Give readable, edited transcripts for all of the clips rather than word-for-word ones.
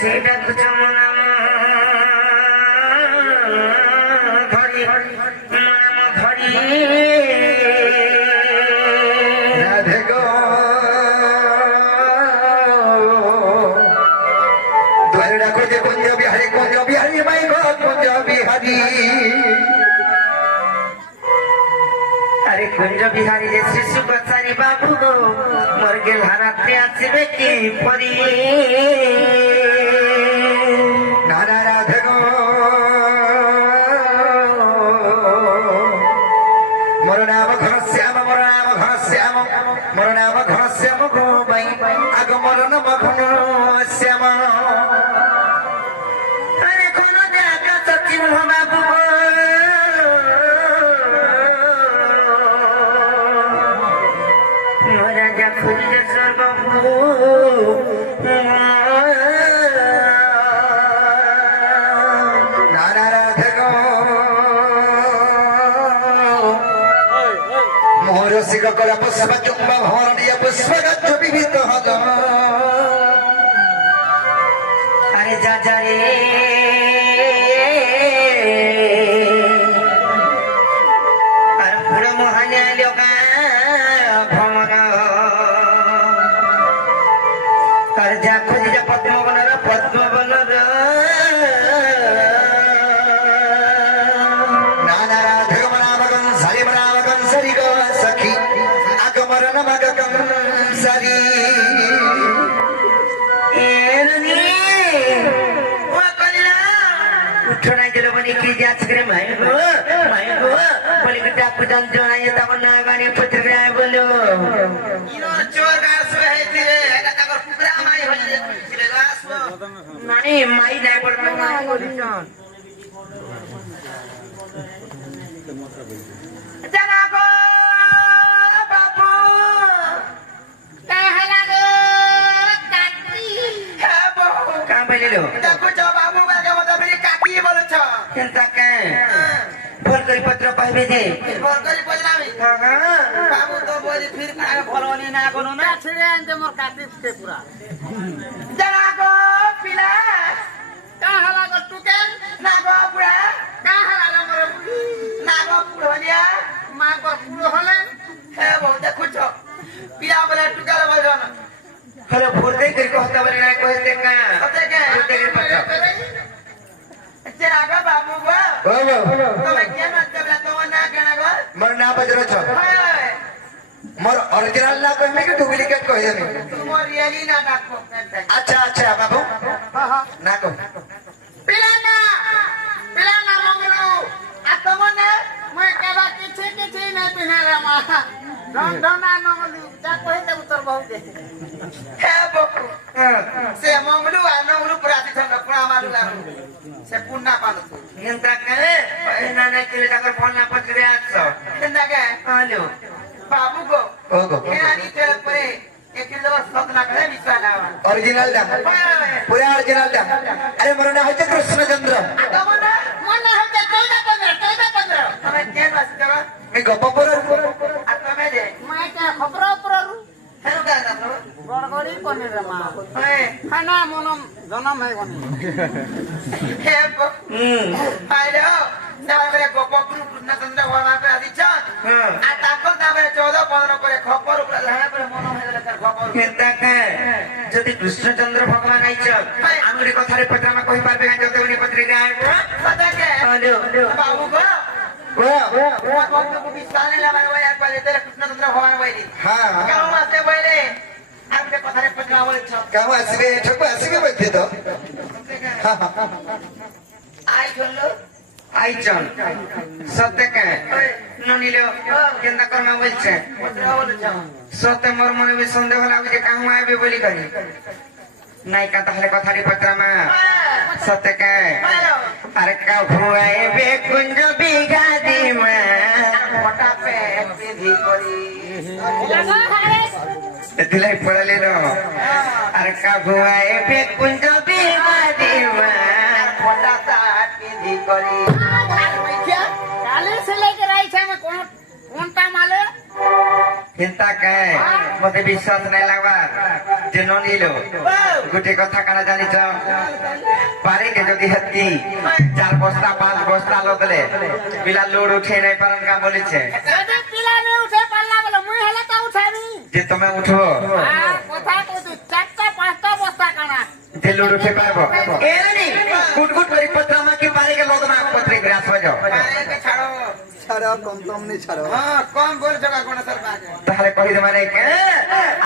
ସେଇଟା ତୁ ନାମ ଧରି ନାମ ଧରି রাধে গো দুয়ারে ডাকো যে কুঞ্জ বিহারী মাই গো কুঞ্জ বিহারী আরে কুঞ্জ বিহারী যে শিশু বচারি বাবু গো মোর গেলা রাত্রে আসবে কি পরি নানা রাধে গো মোর নাম ঘনশ্যাম মোর নাম ঘনশ্যাম মোর নাম ঘনশ্যাম গো মাই আগ মোর নাম ঘনশ্যাম আরে কোন জায়গা সচিন বাবু গো রাজা খুঁজে সর্বভূ নানা রাধে গো মোর শিখ কলা পুষ্প চুম্ব ভরণীয় পুষ্প গচ্ছ বিবিধ হদ আরে যা যা রে আর পুরো মহানে লোকা ভ্রমণ আর যা খুঁজি যা পদ্মবনর নানা রাধে গো নাম কংসারি নাম কংসারি গো সখী আগ মোর নাম কংসারি উঠোনায় গেল বলি কি যাচ্ছে করে মাই গো বলি কি ডাকু যন্ত্রণায় তখন না গাড়ি পত্রিকায় বলো নাই মাই নাই বলবে মাই বলিস জানাবো বাবু কাহলা গো কাকি হ্যাঁ বাবু কাম বলিলো দেখো তো বাবু বাগে মত বলি কাকি বলছ চিন্তা কে ফোন করি পত্র পাইবে যে ফোন করি পজলামি বাবু তো বলি ফির কাকে ফলনি না কোনো না ছেড়ে আনতে মোর কাটি কে পুরা জানাবো পিলা কাহলা গো টুকে না গো পুরা কাহলা গো মোর না গো পুরনিয়া মা গো পুরো হলে হ্যাঁ বাবু দেখো তো পিলা বলে টুকালে বলছ না হলো ফুরতে করি कहता बरे ना कहते का कहते का ফুরতে করি পত্র জানাবো বাবু গো ও বাবা তুমি কেন আজকে তোমার না কেন গো মোর নাম বজরো ছ মোর অরিজিনাল না কইমে কি ডুপ্লিকেট কই জানি তোমার রিয়েলি না ডাকো আচ্ছা আচ্ছা বাবু না কো পিলানা মঙ্গলু আ তোমার না মই কেবা কিছু না পিনারা মা ধনা মঙ্গলু যা কইতে উত্তর বহুতে হ্যাঁ বাবু সে মঙ্গলু আর মঙ্গলু পুরাতি ঠান্ডা পুরা মালু লাগু সে পুন্না পালো এন্তা কে না না কেলে তাকর ফোন না পত্রে আসছো এন্তা কে হ্যালো বাবু গো ও গো কেনি তে পরে একিলো সতনা করে বিছানা লাवा অরিজিনাল দাম পুরা অরিজিনাল দাম আরে মোর নাম হচ্ছে কৃষ্ণচন্দ্র তোমার না মনে হচ্ছে 14 তুমি কেন আসছো এই গপপুর আর তুমি দে মাইটা খবর পররু হেরু কা না গড়গড়ি কোনে রে মা খানা মনম জনম হে কোনে হে হ্যালো নামরে গপপুর কৃষ্ণচন্দ্র বাবা পে আদিছ আর তাকর নামরে 14-15 করে খবর উপরে লাহে করে মন হয়ে গেল তার খবর কেনতা কে যদি কৃষ্ণচন্দ্র ভগবান আইছ আমি রে কথারে পত্রামা কই পারবে না যত উনি পত্রিকা আইব কথা কে হ্যালো বাবু গো কত বিস্তারে লাগাই ওই আর বলে তেরে কৃষ্ণচন্দ্র ভগবান বইলি হ্যাঁ কেমন আছে বইলে আপনি কথারে পত্রামা বলছ কাম আসবে ঠক আসবে বলতে তো আই চললো আইচন সত্য কে ননিলো কেন্দা কর্মা বলছে সত্য মোর মনে বি সন্দেহ লাগুছে কাহু আইবে বলি করি নাই কা তাহলে কথাটি পত্রামা সত্য কে আরে কা ভুয়াইবে কুঞ্জ বিঘা দিমা মোটা পে বিধি করি এদিলাই পড়ালে নো আরে কা ভুয়াইবে কুঞ্জ বিঘা দিমা মোটা তাট বিধি করি काले से लेकर आई छे मैं कौन ता माले চিন্তা কে মতে বিশ্বাস নাই লাগবার যে ননিল গোটে কথা কানা জানিছ পারে কে যদি হেতকি 4 বস্তা 5 বস্তা লদলে পিলা লোড উঠে নাই পারন কা বলিছে যদি পিলা নে উঠে পারলা বলে মুই হেলে তা উঠাবি যে তুমি উঠবো আর কথা কইছি 4টা 5টা বস্তা কানা যে লোড উঠে পারবো এরানি গুট গুট করে পত্র আমাকে পারে কে লদনা পত্রে গ্রাস হয়ে যাও ছাড়ো ছাড়ো কম কম নি ছাড়ো হ্যাঁ কম বল জগা কোন সর বাজে তাহলে কই দে মানে কে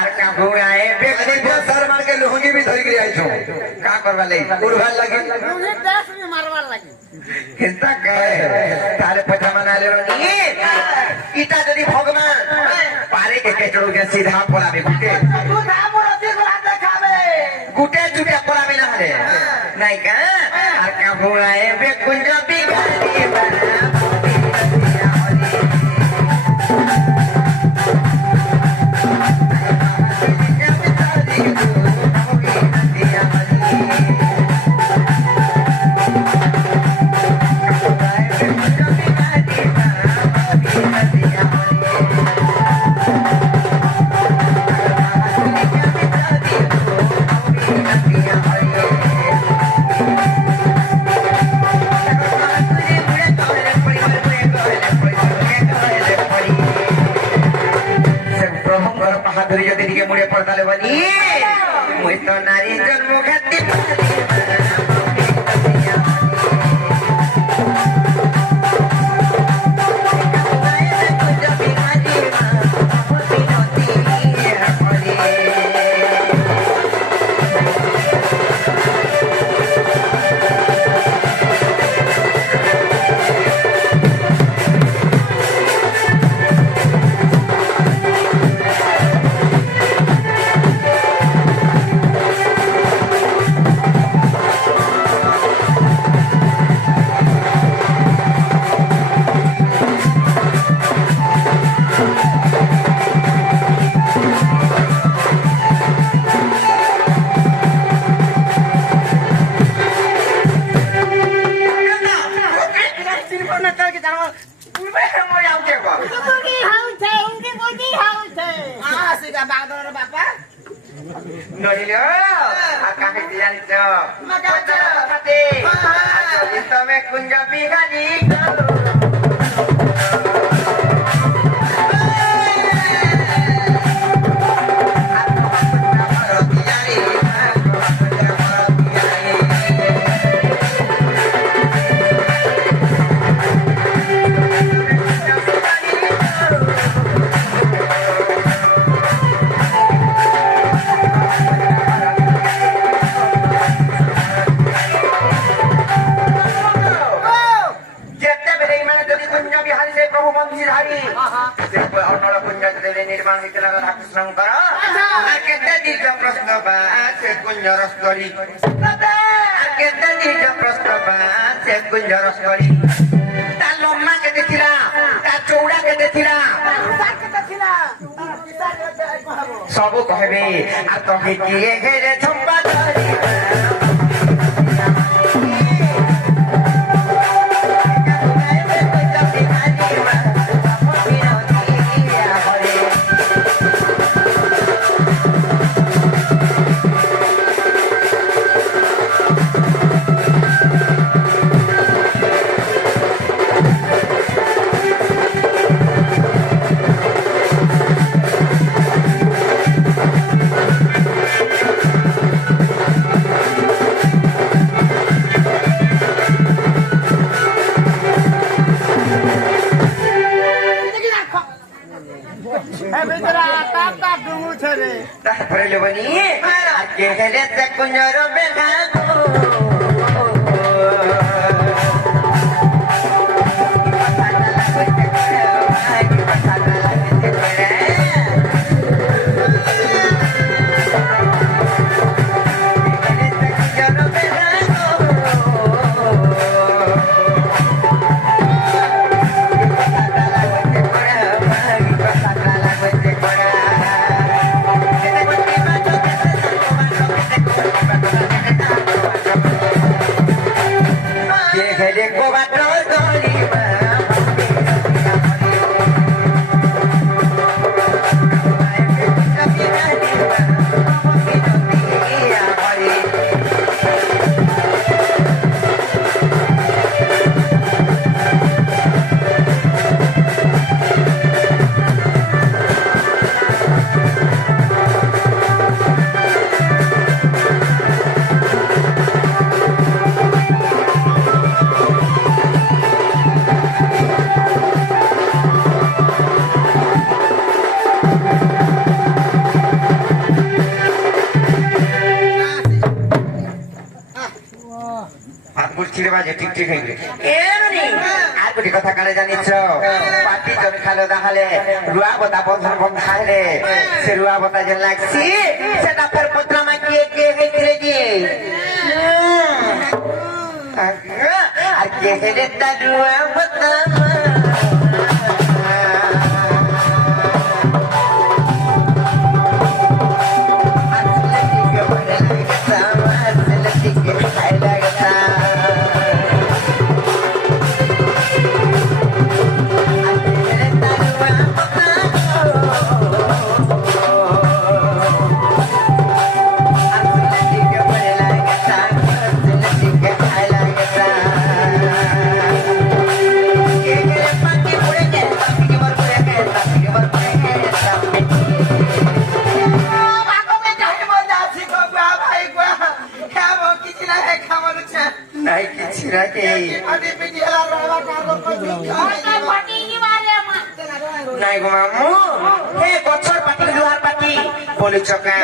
আর কাবু আয়ে একদিন সার মার के लुंगी भी धरी के आइछो का करवा ले उड़वाल लागी মুই দেশ নি মারবার লাগি চিন্তা কে তাহলে পয়সা মানালে নি ইটা যদি ভগবান পারে কে কেচড়ু কে সিধা পড়াবে গুটে তু ধামরতি গোলা দেখাবে গুটে চুটে পড়াবে না হলে নাই কা আর কাবু আয়ে বেকুঞ্জ বিগাড়ি বানা যদি দিকে মুড়ে পড়তালে বলি মুই তো নারী জন্ম খাতি উনকি হাউছে আসিগা বাগদর বাপা নহিল আর কাকে জানিছ তুমি কুঞ্জ বিহারি निर्माण रामकृष्णकर प्रश्न बा से कुंज रसगरी प्रश्न बा से कुंज रसगरी ता लम्मा केते थिला ता चौड़ा केते थिला सब कहबे आ तहे किए हेरे छप्पा धरी তারপরে লেবনি আজকে হেলে সে কুঞ্জর বেঘাগো যে ঠিক ঠিক হইবে এমনি আর কোটি কথা কানে জানিছ পাটি জন খালো দাহালে রুয়া বতা বন্ধন বন্ধ খাইলে সে রুয়া বতা যে লাগছি সেটা ফের পত্রা মাকিয়ে কে হইতিরে জি আর কে হেলে তা রুয়া বতা নাই গো মামু হে গছর পাটি লোহার পাটি বলি চকা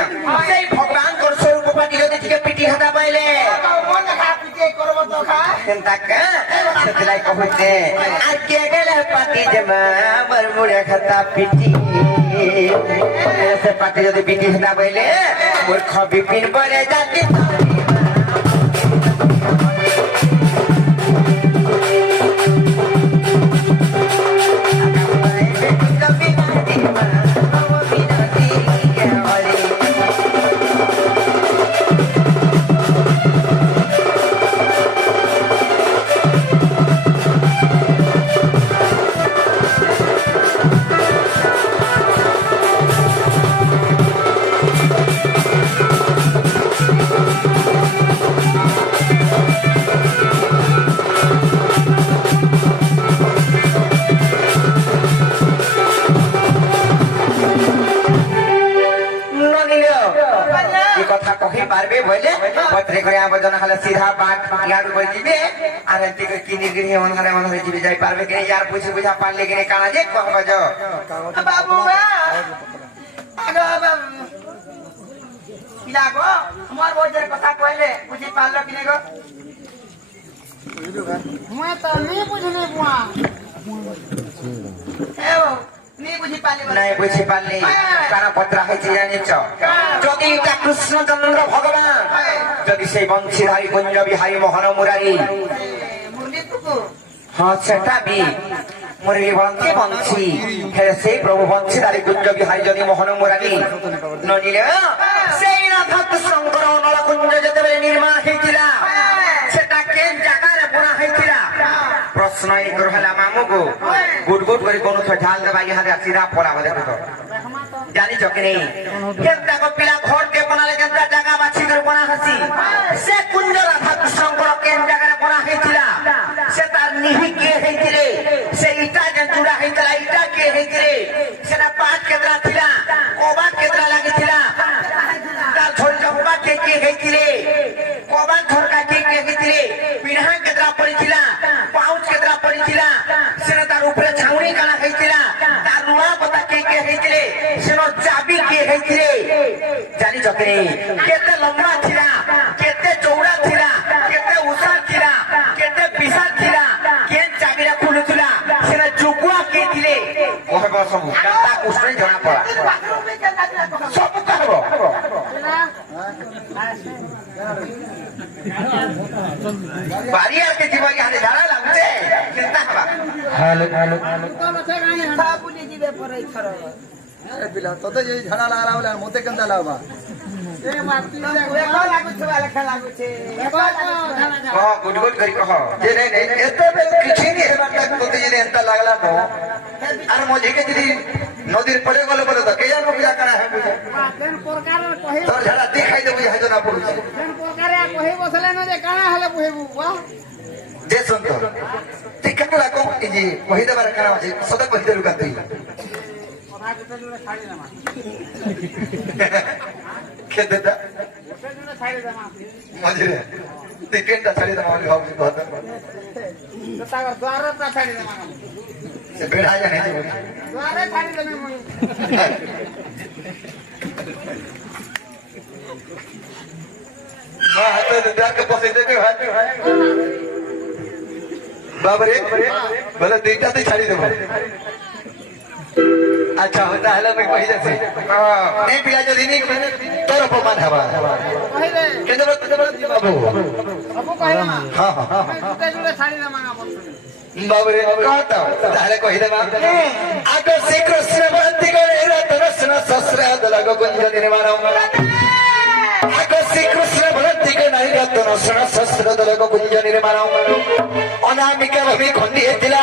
সেই ভগবান তোর স্বরূপ পাটি যদি ঠিক পিটি হাতা পাইলে তাকে সেলাই কহতে আর কে গেলে পাটি জমা বরমুড়ে খাতা পিটি সে পাটি যদি পিটি হাতা পাইলে মূর্খ বিপিন বলে জাতি কথা কহি পারবে বলে পত্রে করে আবর্জনা হলে সিধা বাট ইয়ার উপর দিবে আর এদিকে কিনি গিরি মন হলে দিবে যাই পারবে কিনে ইয়ার বুঝি বুঝা পারলে কিনে কানা যে কহ গজ বাবু কিলা গো আমার বড়ের কথা কইলে বুঝি পারলো কিনে গো मैं तो नहीं बुझने बुआ এও নি বুঝি পারলি নাই বুঝি পারলি কানা পত্র হইছে জানিছ যদি এটা কৃষ্ণচন্দ্র ভগবান যদি সেই বংশীধারী কুঞ্জ বিহারী মোহন মুরারি হ্যাঁ সেটা বি মুরলি বংশী বংশী হেরে সেই প্রভু বংশীধারী কুঞ্জ বিহারী যদি মোহন মুরারি ননিলে সেই রাধা কৃষ্ণঙ্কর নলকুঞ্জ যেতেবেলে নির্মাণ হয়েছিল সেটা কেন জায়গায় বোনা হয়েছিল প্রশ্ন এই করলা মামুকু গুট গুট করে কোন ঝাল দেবা ইহাদে সিধা পড়া বলে জানিছ কি নেই কেনটা পিলা ঘর কে বনালে কেনটা জায়গা বাছি করে বনা হাসি সে কুঞ্জ রাধা কৃষ্ণঙ্কর কেন জায়গায় বনা হয়েছিল সে তার নিহি কে হয়েছিল সে ইটা যে জুড়া হয়েছিল ইটা কে হয়েছিল সেটা পাঁচ কেদরা ছিল কবা কেদরা লাগিছিল তার ঝড় জম্বা কে কে হয়েছিল কবা ঝরকা কে কে হয়েছিল পিঢ়া কেদরা পড়েছিল পাউচ কেদরা পড়েছিল সেটা তার উপরে ছাউনি কানা হয়েছিল তার রুড়া পতা কে কে হয়েছিল সেন চাবি কে হয়েছিল জানিছ কি কেতে লম্বা ছিল কেতে চৌড়া ছিল কেতে উষা ছিল কেতে বিশাল ছিল কেন চাবিরা খুলুছিল সেটা জুগুয়া কে ଥିଲେ কহব ସବୁ তা কুষ্ণে জনা পড়া ସବୁ কহব বাড়ি আর কে জীবন ইহাতে ঝাড়া লাগুছে চিন্তা হবা হ্যালো হ্যালো तो मथे गाने था बुली जीवे परे छरो ए पिला तोते जे झाड़ा लागला बोले मोते केनता लागबा ए माती एको लागु छ লেখা লাগু છે কহ গুড গুড করি কহ যে নে এতে বেল কিছু নি হেবা তক তোতে যদি এন্তা লাগলা তো আর মজে কে যদি নদীর পড়ে গেল বলে তো কে জানো পূজা করা হয় तेन प्रकार कहि তোর ঝাড়া দেখাই দেবো যে হাজনা পড়ুছে तेन प्रकार कहि बसले न जे काना हले बुहेबु वा যে শুন তো তুই কেন লাগো এই যে কহি দেবার কারণ আছে সদা কহি দেলু কান তুই কথা যেতে জুড়ে ছাড়ি দেমা খেতে দা যেতে জুড়ে ছাড়ি দেমা মজে তুই কেনটা ছাড়ি দেবো আমি ভাবছি কথা তো তার দ্বার তা ছাড়ি দেমা সে বেড়া জানে যে द्वारे ছাড়ি দেমে মই মা হাতে দেখ বসে দেবে ভাই বাবারে বলে দুইটাতে ছাড়ি দেবো আচ্ছা তাহলে আমি কহি যাচ্ছি এই পিলা যদি নি তোর অপমান হবা କହିଲେ কিন্তু বাবু ସବୁ କହିଲେ ମା হ্যাঁ হ্যাঁ ଜୁଟେ ଜୁଟେ ଛାଡ଼ିଲେ ମାଗା ବন্ধୁ বাবরে কত তাহলে কহি দেবা আগ শ্রীকৃষ্ণ ভক্তি করে রতন সহস্র দলগ কুঞ্জ নির্মাণ আগ শ্রীকৃষ্ণ ভক্তি করে নাই রতন সহস্র দলগ কুঞ্জ নির্মাণ অনামিকা ভূমি খন্ডিয়ে ଥିଲା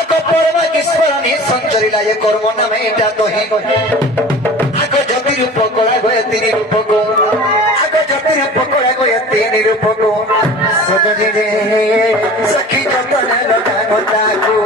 আগ পরমেশ্বর নি সঞ্চরিলা এ কর্ম নামে এটা তোহি আগ জ্যোতি রূপ কলা গয়ে তিনি রূপ গো আগ জ্যোতি রূপ কলা গয়ে তিনি রূপ গো সজনি রে সখী যতন লগানো তাকু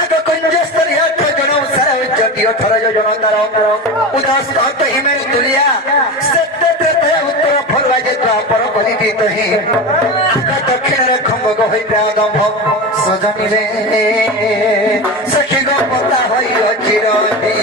আগ কুঞ্জস্তরী 8 জন সারা জ্যোতি 18 জন তার উদাস হত হিমেশ তুলিয়া সত্যতে উত্তর ফলবা যে দ্বাপর কলিত হি আগ দক্ষিণের খম্বগ হই প্রাদম্ভ সজনি রে সখী গো পতা হই অচিরহি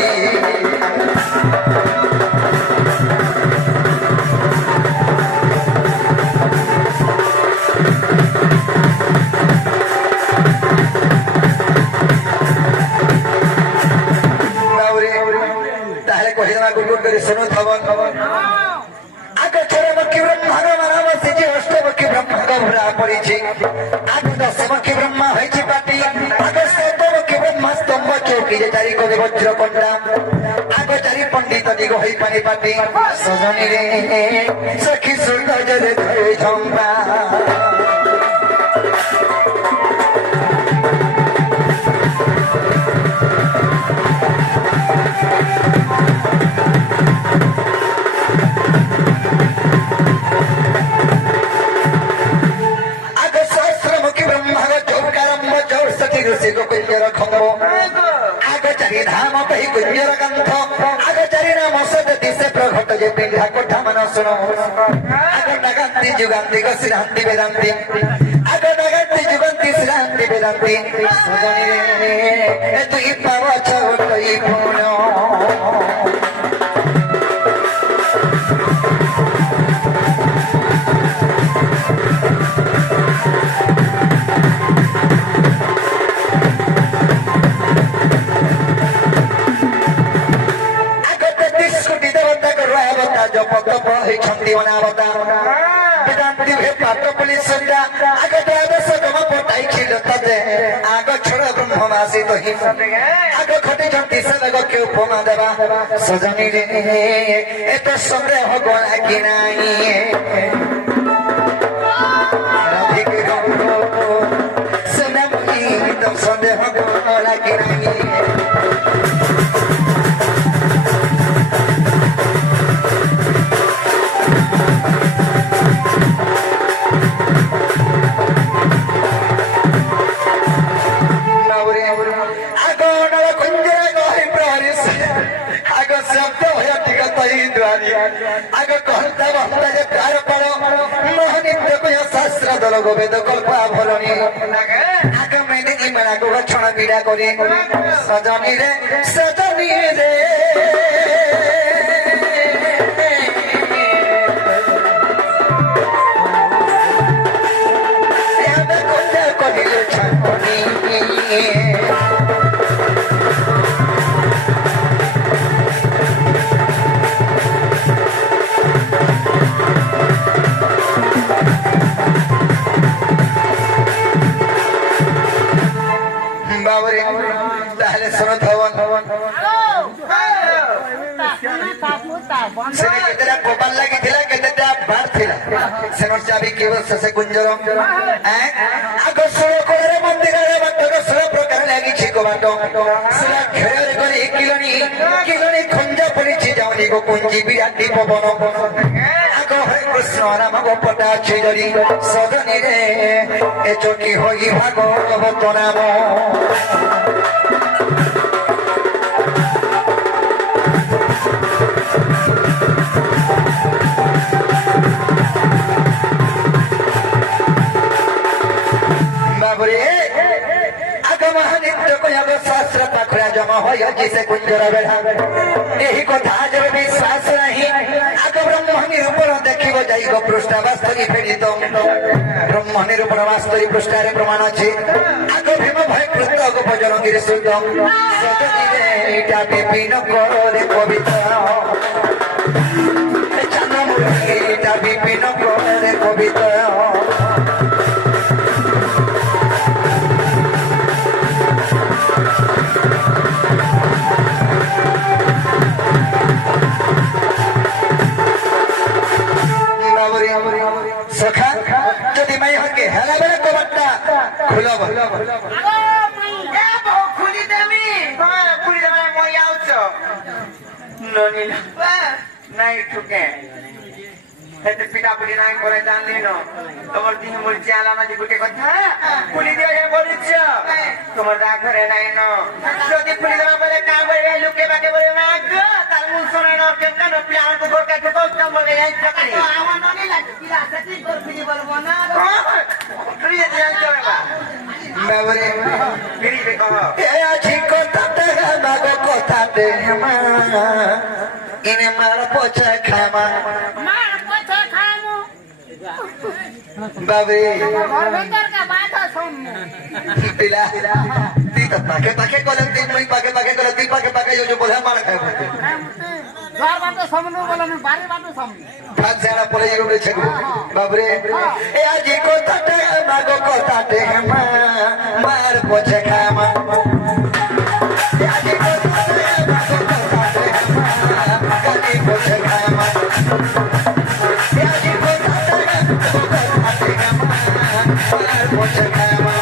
তাহলে কহিলা গুড়গুড় করে শুনো থবন আগে চরমুখী ব্রহ্মার মানব সিজি অষ্টমুখী ব্রহ্মাঙ্গ ভরা পড়িছি আগে দশমুখী ব্রহ্মা হয়েছে পাটি আগে শতমুখী ব্রহ্মা স্তম্ভ চৌকি যে চারি কবি বজ্র কন্যা আগে চারি পণ্ডিত দিগ হই পানি পাটি সজনি রে সখী সৌন্দর্যরে ধরে ঝম্বা আগচারি ধাম কহি কুঞ্জর গন্ধ আগচারি নাম সদতি সে প্রঘট যে পিন্ধা কোঠা মান শুণ আগ নাগান্তি যুগান্তি গশিরান্তি বেদান্তি আগ নাগান্তি যুগান্তি শ্রান্তি বেদান্তি সজনি রে তুই পাব ছই পুণ ছন্দি অনাবতা বেদান্তি ভে পাত্র পুলিশ সন্ধ্যা আগ দ্বাদশ গম পটাই ছিল তদে আগ ছড় ব্রহ্মবাসী তহি আগ ঘটে ছন্তি সদগ কে উপমা দেবা সজনি রে এত সন্দেহ গলা কি নাই রাধিকে গৌর সুনামনি তো সন্দেহ গলা কি নাই আগ কহতা বহতা যে প্যার পড় মোহনিত্য কয় শাস্ত্র দল গোবেদ কল্প আভরণী আগ মেনে ইমানা গো ছণ বিড়া করে সজনি রে কহিলে ছানি বাবরে তাহলে শোনো থবন সেনে কেতেটা গোপাল লাগিଥିଲା কেতেটা বার ଥିଲା সেনর চাবি কেবল শেষে কুঞ্জর আଗ ষোଳ କୋଳରେ ମନ୍ଦିରରେ ବାଟର 16 ପ୍ରକାର ଲାଗିଛି କବାଟ ସେଟା ଖେଳରେ କରି କିଲଣି ଖଞ୍ଜା ପଡ଼ିଛି ଯାଉନି ଗো କୁଞ୍ଜି ବିରାଟି ପବନ আগ হরে কৃষ্ণ রাম গোপটা আছে জড়ি সজনি রে এ চটি হই ভাগবত নাম হয় যে কুঞ্জর বেড়া এই কথা যেবে বিশ্বাস নাহি আগ ব্রহ্মণীর উপর দেখিব যাইব পৃষ্ঠাবাস্তরী ফেরিত ব্রহ্মণীর উপর বাস্তরী পৃষ্ঠারে প্রমাণ আছে আগ ভীম ভয় কৃত ভজন গিরি শুদ্ধ সজদিরে এটা বিপিন করে কবিতা চান্দমূর্তি এটা বিপিন করে কবিতা सखा যদি মাই হকে হেলা বেলা কবাটটা খুলো আগো মাই এ বউ খুলি দেমি খুলি দেবে মই আউছ ননি নাই ঠুকে হেতে পিটা পুলি নাই করে জানলি ন তোমার দিন মুলছি আলানা যে গুটে কথা খুলি দিয়ে হে বলিছ তোমার রাগ ঘরে নাই ন যদি খুলি দেবা বলে কাম বলে লুকে বাকে বলে না গো তার মুল শুনে না কেন কেন প্লান তো গোর কাছে কম বলে এই থাকি আমার ননি লাগে কি আছে কি গোর খুলি বলবো না তুই এতে জানছ বাবা বাবরে ফিরি বে কহ এ আছি কথাতে মাগো কথাতে মা ইনে মার পচা খামা মা পথে খামু বাবরে ঘর ভিতর কা বাত শুনমু পিলা তুই তো পাকে পাকে কলম তুই মই পাকে পাকে কলম তুই পাকে পাকে जो बोला मार खाए ঘর বাত সামনে বলেন বাড়ি বাত সামনে ভাগ যারা পড়ে যাবে ছেড়ে বাবরে এ আছি কথাতে মাগো কথাতে মা মার পচা খামা এ আছি কথাতে মাগো কথাতে মা কালি পচা খামা এ আছি কথাতে মাগো কথাতে মা মার পচা খামা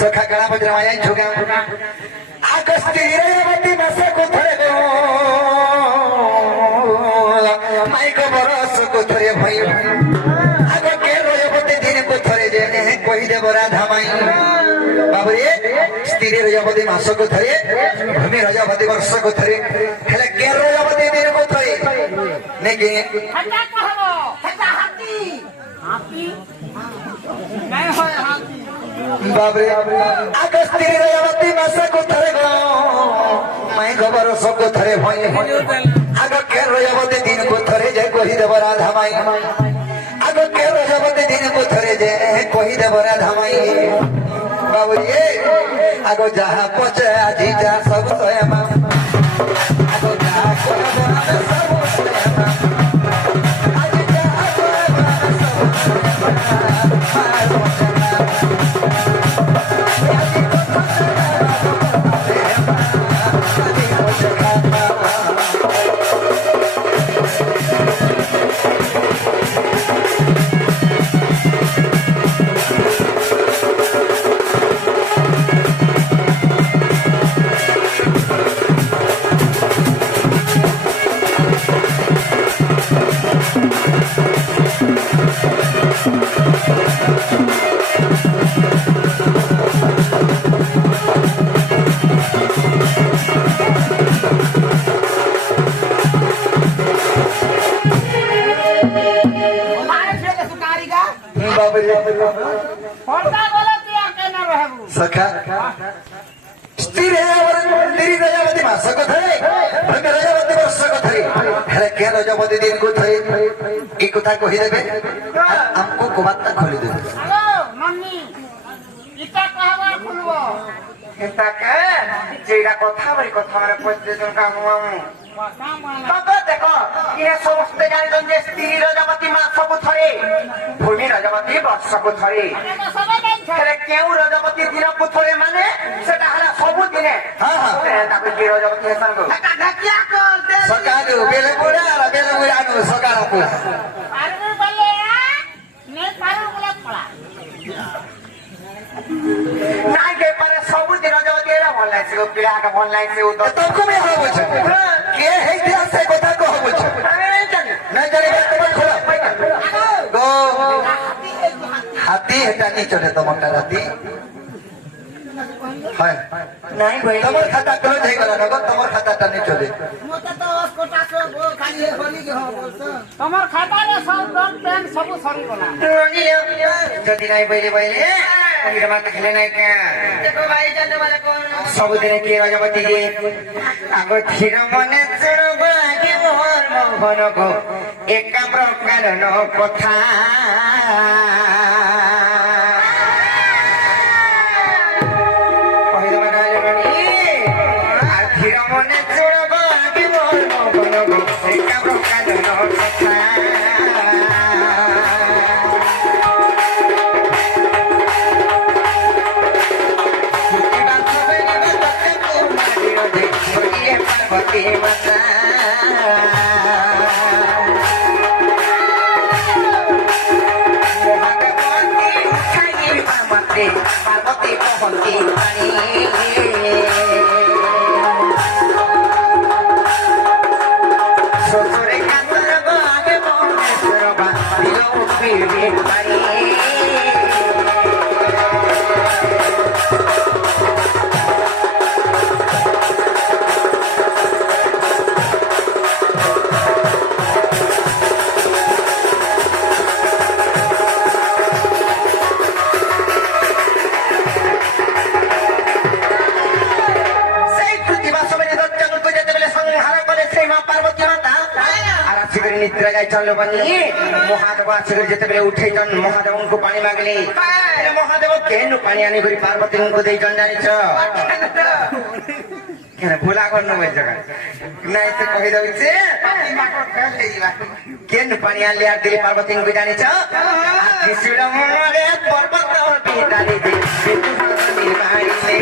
सखा कड़ा बजरवाया झुका अगस्ती रेवती मसे को थरे गो माई को बरस को थरे भई आगो के रोयवती दिन को थरे जे कोई दे बरा धामाई बाबरे स्त्री रोयवती मास को थरे भूमि रोयवती वर्ष को थरे हेले के रोयवती दिन को थरे नेके हटा कहबो हटा हाथी हाथी नहीं होय हाथी बाबरे अगस्ती रेवती मास को थरे गो माई को बरस को थरे भई आगो के रोयवती दिन को थरे जे कोई दे बरा धामाई आगो के रोयवती दिन को थरे जे कोई दे बरा धामाई बाबूजी आगो जहाँ पहुंचे आजी जा सब सोयमा आगो जहाँ कोई सब सोयमा आजी जहाँ कोई सब सोयमा आजी को फटा बोले तू आके न रहबू सखा स्त्री है और तेरी ରଜବତୀ ମାସ କଥାରେ ପ୍ରେମୀ ରଜବତୀ ବର୍ଷ କଥାରେ ହେଲେ କେ ରଜବତୀ ଦିନ କୁ ଥରେ এই কথা কহিদেবে ଆମକୁ କବାଟଟା ଖୋଲିଦେବେ হ্যালো নন্নি ইটা কহবা খুলব ଏନ୍ତା କେ ଯେଇଟା କଥା ବଳି କଥା ମାନେ ପଚେ ଜଣକା ମୁଁ ବାବା ଦେଖ ଇଏ ସମସ୍ତେ ଜାଣିଛନ୍ତି ଯେ ସ୍ତ୍ରୀ ରଜବତୀ ମାସକୁ ଥରେ ଭୂମି ରଜବତୀ ବର୍ଷକୁ ଥରେ ହେଲେ କେଉଁ ରଜବତୀ ଦିନକୁ ଥରେ ମାନେ ସେଟା ହେଲା ସବୁଦିନେ ତାକୁ କି ରଜବତୀ ହେସାଙ୍କୁ ସକାଳୁ ବେଲେ ବୁଢା ବେଲେ ବୁଢାନୁ ସକାଳକୁ পারবি বলে নেই পারু বলে পড়া ନାଇଁ ଦେଇପାରେ ସବୁଦିନ ରଜବତୀ ଏଇଟା ଭଲ ଲାଗିছে ପିଲାଟା ଭଲ ଲାଗିছে ତମକୁ ବି ହବ ବୁଝ କିଏ ହେଇଥିଲା ସେ କଥା କହ ବୁଝ ନାଇଁ ଜାଣିବା ତମେ ଖୋଲା গো হাতি এটা নিচনে তোমারটা রাতি হয় ନାଇଁ ଭାଇ তোমার খাতা ক্লোজ হয়ে গেল না গো তোমার খাতাটা নিচনে মতে তো কোটা সব খালি হলি কি হব বলছ তোমার খাতারে সব রং পেন সব সরি গলা যদি নাই বইলে বইলে মাথা খেলে নাই কে ସବୁଦିନେ କିଏ ରଜବତୀ ଯେ ଆଗ କ୍ଷୀର ମନେ ଚୁଣବ ଆଗେ ମୋର ମୋହନକୁ ଏକା ପ୍ରକାରର କଥା କହିଦେବା ରାଜରାଣୀ ଆଉ କ୍ଷୀର ମନେ ଚୁଣବ ଆଗେ ମୋର ମୋହନକୁ ଏକା ପ୍ରକାରର କଥା Parvati Mata Mohadavati Uthai Parvati Parvati Pohanti Pani Sotore Kantarva Age Bhoneswarva Dilo Upiri Pani निद्रा जाय चलो बनी महादेव आसिकर जेतेबेले उठैछन् महादेवको पानी मागले महादेव केनु पानी आनी गरी पार्वतीको देइ जन जानिछ केन भुला गर्नु भए जग्गा नाइ त कहि दउछे केनु पानी आली आ दिले पार्वतीको जानिछ किसिड मरे पर्वत बिताले दे बितु पानी मारिले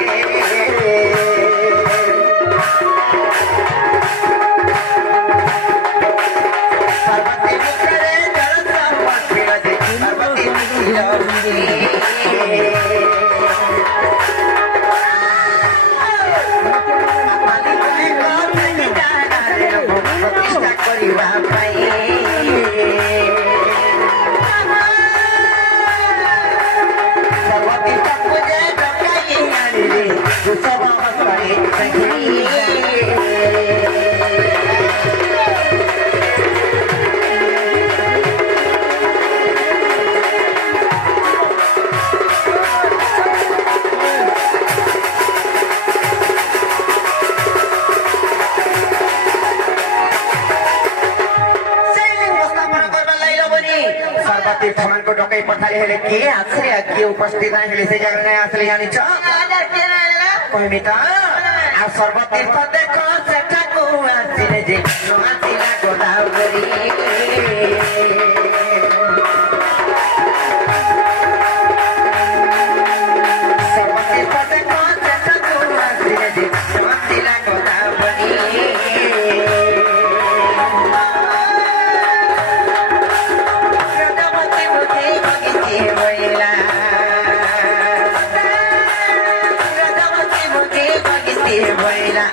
को डकै पठाले हेले के आछरे के उपस्थित नै हेले से जगह नै आछले जानि छ कहिमी त आ सर्वतीर्थ देखो सेठाको आछिले जे नमातिला गोदावरी सर्वतीर्थ देखो सेठाको आछिले जे नमातिला गोदावरी Voila,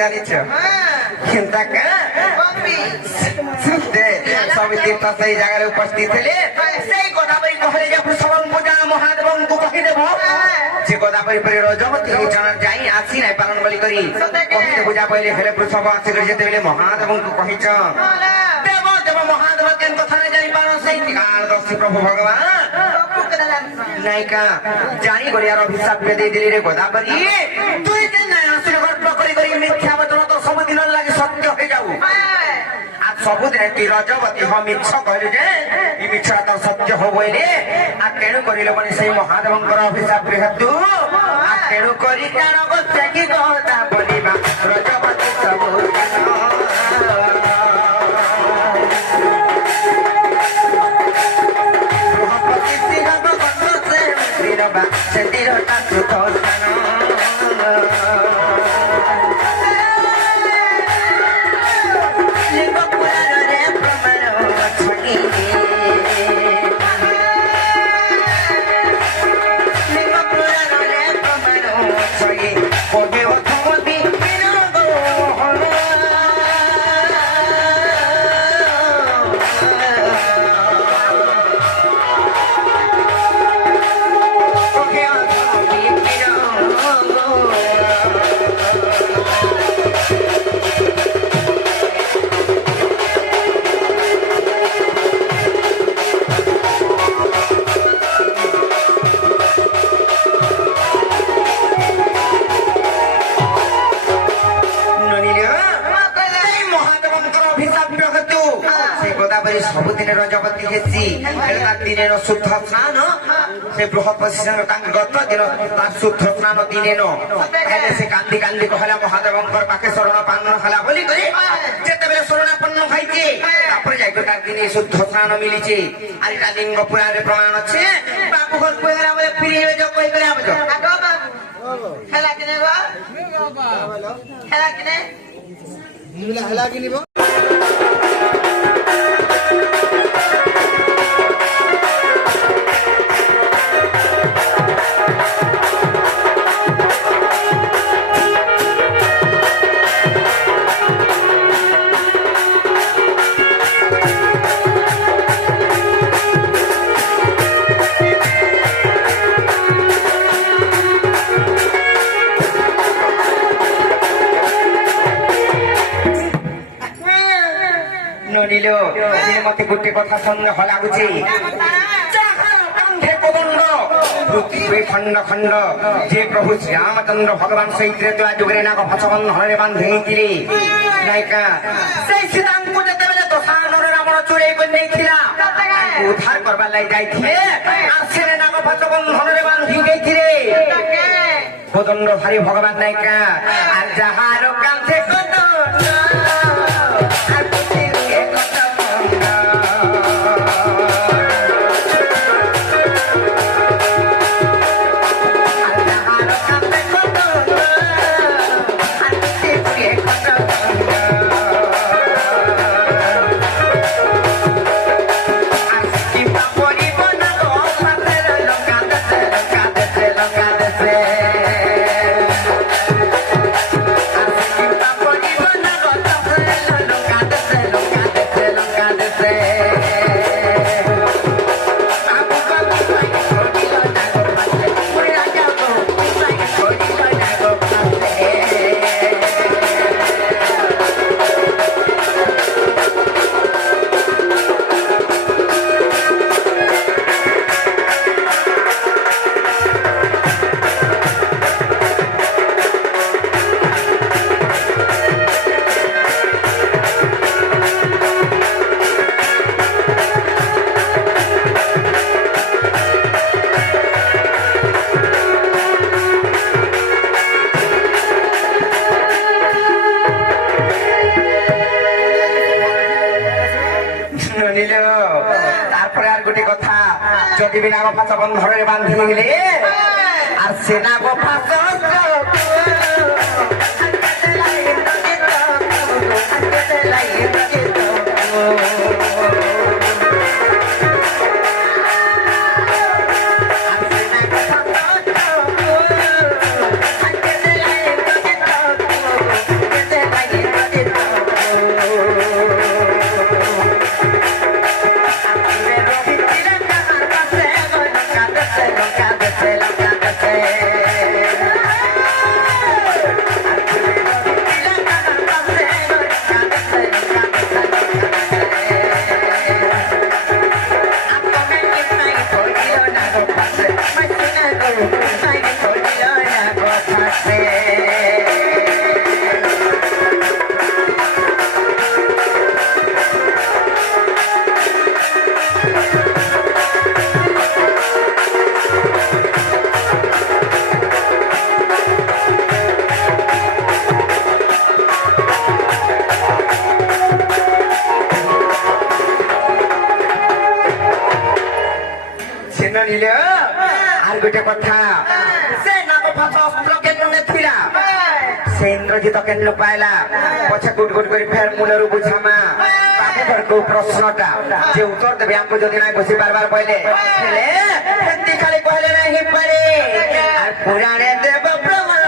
জানিছ চিন্তা সব তীর্থ সেই জায়গায় উপস্থিত ଥିଲେ সেই গোদাবরী কহলে যে বৃষভং পূজা মহাদেবଙ୍କୁ କହିଦେବ যে গোদাবরী পরে রজবতী জଣ যাই আসি নাই পালন বলি করি কহিলে পূজা পইলে হেলে বৃষভ আসিকরি যেତେବେଳେ মহাদেবଙ୍କୁ କହିଛ দেব দেব মহাদেব কেন কথা না জানি পারো সেই কাল দর্শী প্রভু ভগবান নাইকা জানি গড়িয়ার অভিশাপ দিয়ে দিলি রে গোদাবরী তুই যে নাই আসলে গল্প করি করি মিথ্যা বচন তো ସବୁଦିନ ଲାଗି সত্য হয়ে যাও আর ସବୁଦିନ তুই রজবতী হ মিছ କହିଲୁ ଯେ ଇ ମିଛଟା ତ ସତ୍ୟ ହବ ବୋଇଲେ আর ତେଣୁ କରିଲ ମାନେ ସେଇ ମହାଦେବଙ୍କର ଅଭିଶାପ ହେତୁ আর ତେଣୁ କରି କାଣ ବସେ କି କଥା ବୋଲିବା ରଜବତୀ ସବୁ se tiro tanto toscano Ligo purano de promano achani Ligo purano de promano achani Porque otro modi no go ସବୁଦିନ ରଜବତୀ ହେସି ଦିନେର ଶୁଦ୍ଧ ସ୍ନାନ ସେ ବୃହତ ଗତ ଦିନ ତାର ଶୁଦ୍ଧ ସ୍ନାନ ଦିନେନ ହେଲେ ସେ କାନ୍ଦି କାନ୍ଦି କହିଲା ମହାଦେବଙ୍କର ପାଖେ ଶରଣାପନ୍ନ ହେଲା ବୋଲି କରି ଯେତେବେଳେ ଶରଣାପନ୍ନ ଖାଇଛି ତାପରେ ଯାଇକି ତାର ଦିନେ ଶୁଦ୍ଧ ସ୍ନାନ ମିଳିଛି আর এটা লিঙ্গ পুরাণে প্রমাণ আছে বাবু ঘর পুরা বলে ফিরিয়ে যাও কই করে আবজ খেলা কিনে গো খেলা কিনে হেলা কিনিব ননিল মতে গোটে কথা সন্দেহ লাগুছে পৃথিবী খণ্ড খণ্ড যে প্রভু শ্রীরামচন্দ্র ভগবান সেই ত্রেতা যুগরে নাগ ভাষবন্ধনে বাঁধিলে নায়িকা সেই সীতাଙ୍କୁ যেତେବେଳେ ଦଶାନନରେ ରାବଣ ଚୋରେଇ କରି ନେଇଥିଲା ଉଦ୍ଧାର କରବା ଲାଗି ଯାଇଥିଲେ আর ସେ ନାଗ ଭାଷବନ୍ଧନରେ ବାନ୍ଧି ଦେଇଥିଲେ কোদণ্ডধারী ভগবান নায়িকা আর যাহার কাঁধে তারপরে আর গোটে কথা যদি বিনা গোপাচ বন্ধনে বাঁধি গেলে আর সেনা গোপাচ জানিলে আর গোটে কথা সে নাগপাশ অস্ত্র কেন নেথিলা সে ইন্দ্রজিৎ কেন পাইলা পছে গুট গুট করে ফের মূলরু বুঝামা তাকে ধরকু প্রশ্নটা যে উত্তর দেবে আমাকে যদি নাই বুঝি বারবার বলে হেলে হেন্দি খালি কহলে নাই পারে আর পুরাণে দেব প্রমাণ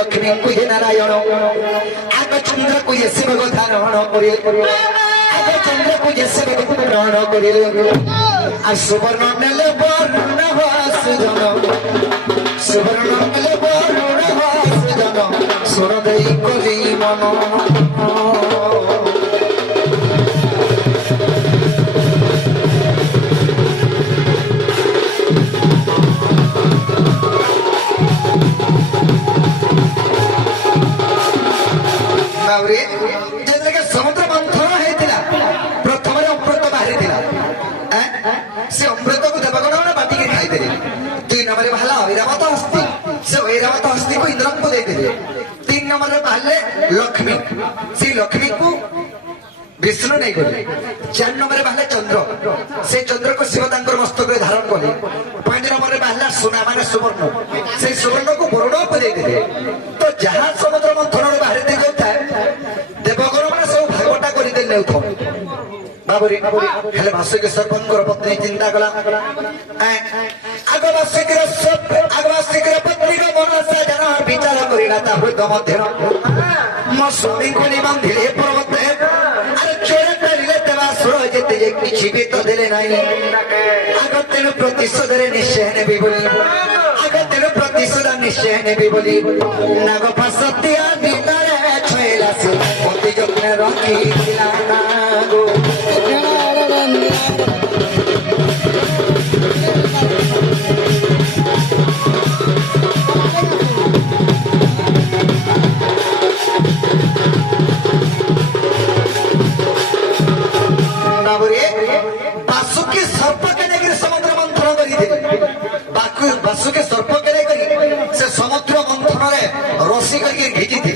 लक्ष्मी को हे नारायण आग चंद्र को ये शिव को धारण करे आग चंद्र को ये शिव को ग्रहण करे आ सुवर्ण नेले वर्ण वासुजन सुवर्ण नेले वर्ण वासुजन सुर देई कली मन समुद्र मंथन होता प्रथम अमृत बाहरी से अमृत को देवगण मैंने बाटिक खाईदे 2 नंबर बाहर ऐरावत हस्ती से ऐरावत हस्ती को इंद्र को देते 3 नंबर बाहर लक्ष्मी से लक्ष्मी को विष्णु नहीं गले 4 नंबर बाहर चंद्र से चंद्र को शिव मस्तक धारण कले 5 नंबर बाहर सोना मान सुवर्ण से सुवर्ण को वरुण को देते तो जहाँ समुद्र मंथन बाहर दे जाता है देवगण मैंने सब भागवटा कर बाबुरी हेले वासुकी सर्पंकर पत्नी चिंता कला आग वासुकी पत्नी को मनसा जन विचार करिला ता हृदय मध्य मो स्वामी को निबंधिले पर्वत अरे चोरे करिले तेवा सुर जेते जे किछि भी तो देले नाही आग तेनु प्रतिशोध रे निश्चय नेबी बोली आग तेनु प्रतिशोध निश्चय नेबी बोली नाग फसतिया दिनारे छयला से मोती जपने रखी दिला नागो बासुकी सर्प के लेकर समुद्र मंथन बासुकी सर्प के लेकर से समुद्र मंथन रे रसी करके घिची थी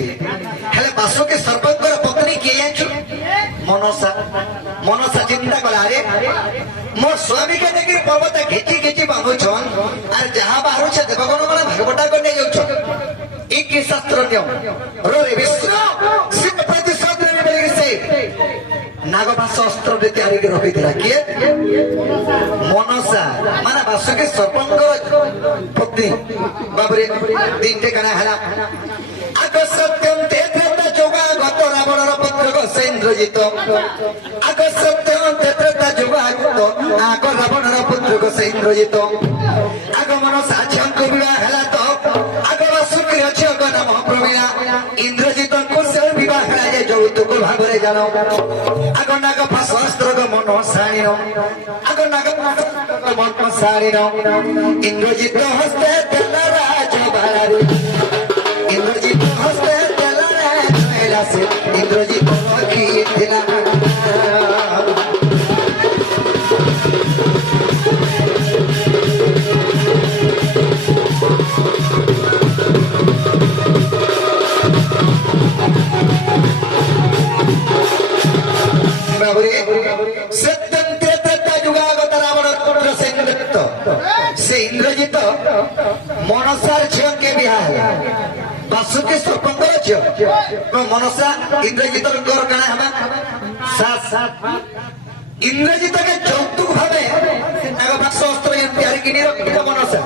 हेले बासुकी सर्पंकर पत्नी किए जाछु मनसा चिंता कला रे मो स्वामी के लेकर पर्वत घिची घिची बांधुछन और जहां बाहर छे देवगण माने भागवटा करने जाउछन एक के शास्त्र नियम रो रे विष्णु सिद्ध प्रतिशोध ने बोले से नागभाष अस्त्र तैयारी रखी किए मनसा माना वासुकी सर्पंकर पत्नी बाबरे 3 टेकाना हला आग सत्यम तेत्रता जोगा गत रावणर पुत्र से इंद्रजित आग सत्यम तेत्रता जोगा गत आग रावणर पुत्र से इंद्रजित आग मनसा छंक विवाह हला तो आग वासुकी अछि अग नाम प्रवीणा इंद्रजित को से विवाह हला जे यौतुक भागरे जानो आग नाग फास्त्र मन साणीन आग नाग मन साणीन इंद्रजित हस्ते तेल राज भारी इंद्रजित हस्ते तेल राज से इंद्रजित रखी दिला ବାସୁକି ସରପଞ୍ଚର ଝିଅ ମନସା ଇନ୍ଦ୍ରଜିତର କାଣା ହେବା ଇନ୍ଦ୍ରଜିତକେ ଯୌତୁକ ଭାବେ ତାଙ୍କ ବାକ୍ସ ଅସ୍ତ୍ର ତିଆରି କିଣି ରଖିଥିଲା ମନସା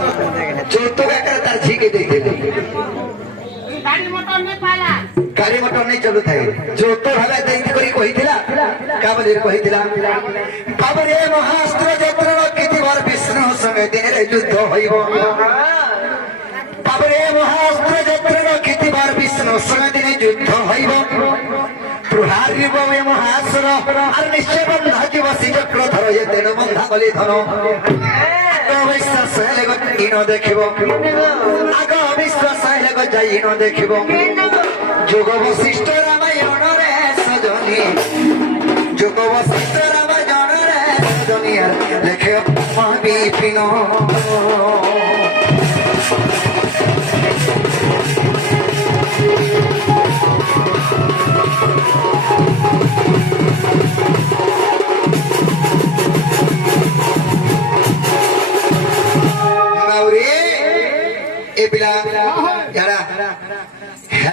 ଯୌତୁକ ଆକାରରେ ତାର ଝିକି ଦେଇଥିଲେ ଗାଡି ମଟର ନେଇ ପାଲା ଗାଡି ମଟର ନେଇ ଚଲୁଥାଏ ଯୌତୁକ ଭାବେ ଦେଇକି କରି କହିଥିଲା କାବଲିରେ କହିଥିଲା ବାବରେ ମହାସ୍ତ୍ର ଯତ୍ର ରଖିଥିବାର ବିଷ୍ଣୁ ସଙ୍ଗେ ଦିନରେ ଯୁଦ୍ଧ ହୋଇବ বাবরে মহাস্ত্র যত্র রক্ষিবার বিষ্ণু সঙ্গে দিনে যুদ্ধ হইব প্রহারিব এ মহাসুর আর নিশ্চয় বন্ধা জীব শ্রীচক্র ধর যে তেণু বন্ধা বলি ধন আগ অবিশ্বাস হেলে ইন দেখিব আগ অবিশ্বাস হেলে যাই ইন দেখিব যোগ বশিষ্ঠ রামায়ণ রে সজনী যোগ বশিষ্ঠ রামায়ণ রে সজনী আর লেখে বিপিন Mauri, pilar, ya